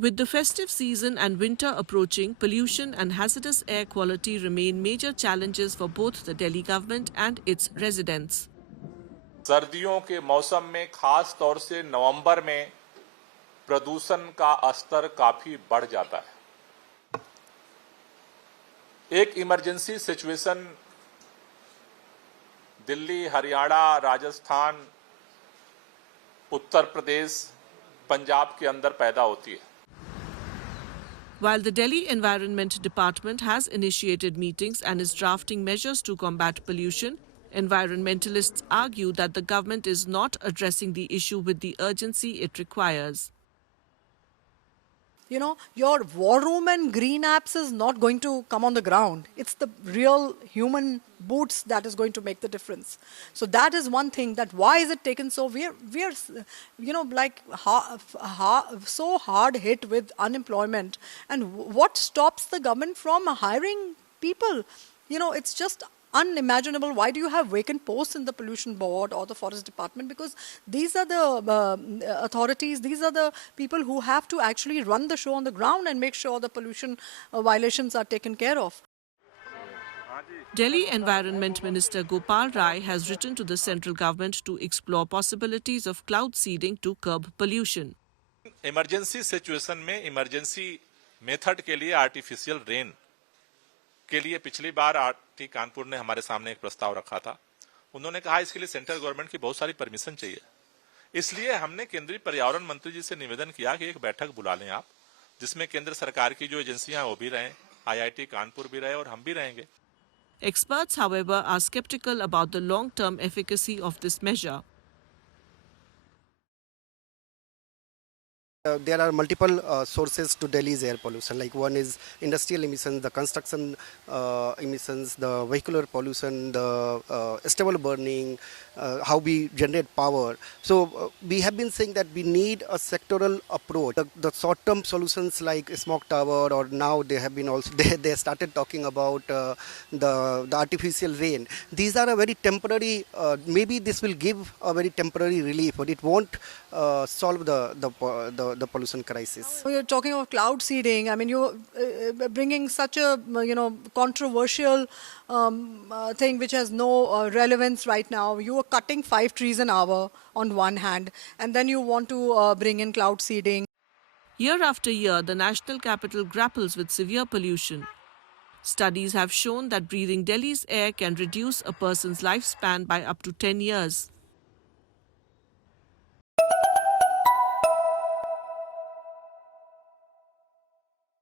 With the festive season and winter approaching, pollution and hazardous air quality remain major challenges for both the Delhi government and its residents. सर्दियों के मौसम में खास तौर से नवंबर में प्रदूषण का स्तर काफी बढ़ जाता है। एक इमरजेंसी सिचुएशन दिल्ली, हरियाणा, राजस्थान, उत्तर प्रदेश, पंजाब के अंदर पैदा होती है। While the Delhi Environment Department has initiated meetings and is drafting measures to combat pollution, environmentalists argue that the government is not addressing the issue with the urgency it requires. You know, your war room and green apps is not going to come on the ground. It's the real human boots that is going to make the difference. So that is one thing, that why is it taken so? We're you know, like so hard hit with unemployment. And what stops the government from hiring people? You know, it's just unimaginable. Why do you have vacant posts in the pollution board or the forest department? Because these are the authorities, these are the people who have to actually run the show on the ground and make sure the pollution violations are taken care of. Delhi Environment Minister Gopal Rai has written to the central government to explore possibilities of cloud seeding to curb pollution. Emergency situation में emergency method के लिए artificial rain के लिए पिछली बार RT Kanpur ने हमारे सामने एक प्रस्ताव रखा था। उन्होंने कहा इसके लिए सेंट्रल गवर्नमेंट की बहुत सारी परमिशन चाहिए। इसलिए हमने केंद्रीय पर्यावरण मंत्री जी से निवेदन किया कि एक बैठक बुला लें आप, जिसमें केंद्र सरकार की जो एजेंसियां वो भी रहें, आईआईटी कानपुर भी रहे और हम भी रहेंगे। Experts, however, are skeptical about the long-term efficacy of this measure. There are multiple sources to Delhi's air pollution. Like one is industrial emissions, the construction emissions, the vehicular pollution, the stubble burning, how we generate power. So we have been saying that we need a sectoral approach. The short-term solutions like smoke tower, or now they have been also they started talking about the artificial rain. These are a very temporary. Maybe this will give a very temporary relief, but it won't solve the pollution crisis. You're talking of cloud seeding. I mean, you're bringing such a controversial thing which has no relevance right now. You are cutting 5 trees an hour on one hand, and then you want to bring in cloud seeding. Year after year, the national capital grapples with severe pollution. Studies have shown that breathing Delhi's air can reduce a person's lifespan by up to 10 years.